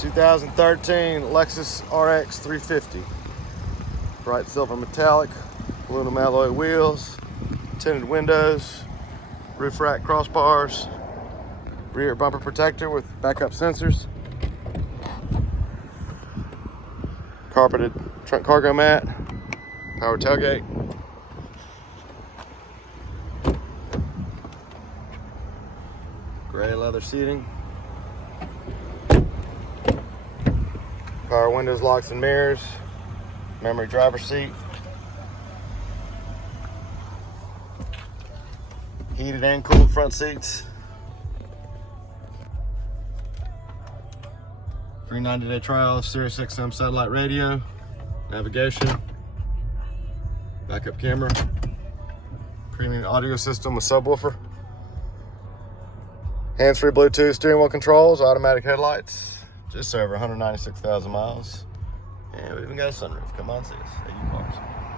2013 Lexus RX350. Bright silver metallic, aluminum alloy wheels, tinted windows, roof rack crossbars, rear bumper protector with backup sensors, carpeted trunk cargo mat, power tailgate, gray leather seating, power windows, locks and mirrors, memory driver's seat, heated and cooled front seats, free 90-day trial of Sirius XM satellite radio, navigation, backup camera, premium audio system with subwoofer, hands-free Bluetooth steering wheel controls, automatic headlights, just over 196,000 miles. And we even got a sunroof. Come on, see us at Cupholders.